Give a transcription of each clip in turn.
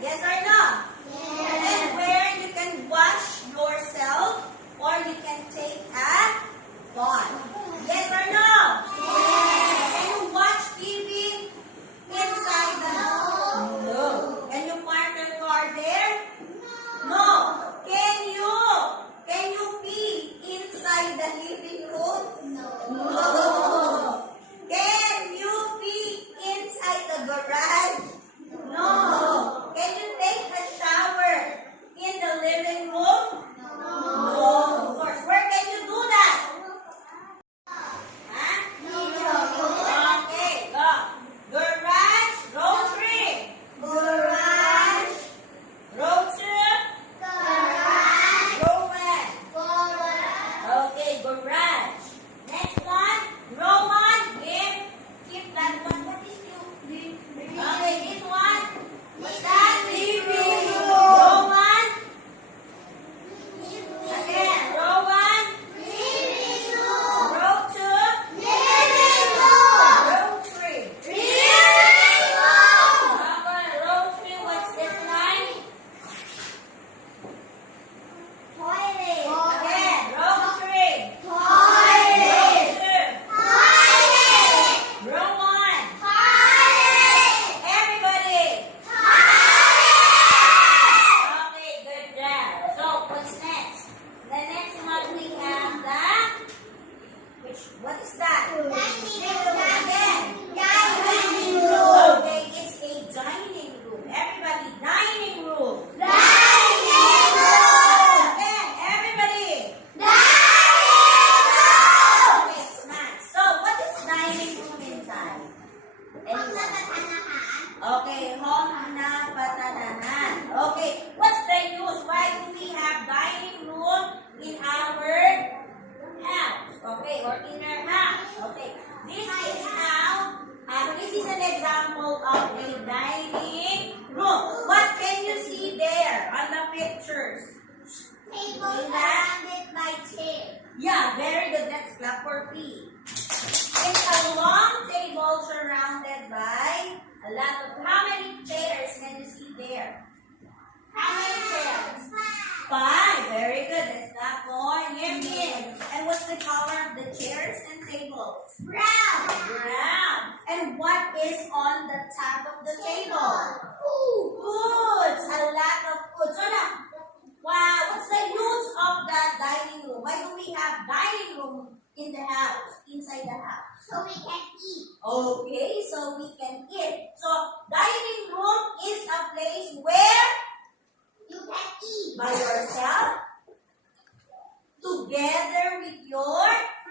Yes or no? Yes. And where you can wash yourself or you can take a bath. Yes or no? Yes. Can you watch TV inside the house? No. Can you park your car there? No. Can you pee inside the living room? No. Can you pee inside the garage? No. Can you take a shower in the living room? No. Of course. Where can you do that? Huh? Okay, go. Garage, row 3. Garage. Row 2. Garage. Row 1. Okay, garage. Next one, row 1. Keep that one. What is you? Okay, this one. What's that? Living room. Row 1. Again, row 1. Living room. Row 2. Living room. Row 3. Living room. Row 3, what's this line? Toilet. Again, row 3. Toilet. Row 2. Toilet. Row 1. Toilet. Everybody. Toilet. Okay, good job. So, what's next? The next one we have what is that? Again. Dining room. Okay, it's a dining room. Everybody, dining room. Dining room. Again, everybody. Dining room. Okay, snacks. So, what is dining room inside? Okay, home na patanahan. Okay, what's the use? Why do we have dining room in our house? Okay, or in our house. Okay, this is an example of a dining room. What can you see there on the pictures? Table surrounded by chairs. Yeah, very good. Let's clap for P. It's a long table surrounded by a lot of, how many chairs can you see there? How many chairs? 5. Very good. Let's clap for Yemi. And what's the color of the chairs and tables? Brown. Brown. And what is on the top of the table? Food. Foods. A lot of food. So now, wow, what's the use of the dining room? Why do we have dining room in the house, inside the house? So we can eat. Okay, so we can eat. So, dining room is a place where You can eat. by yourself, together with your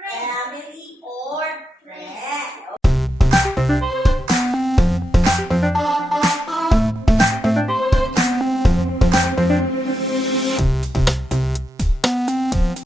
family or friend.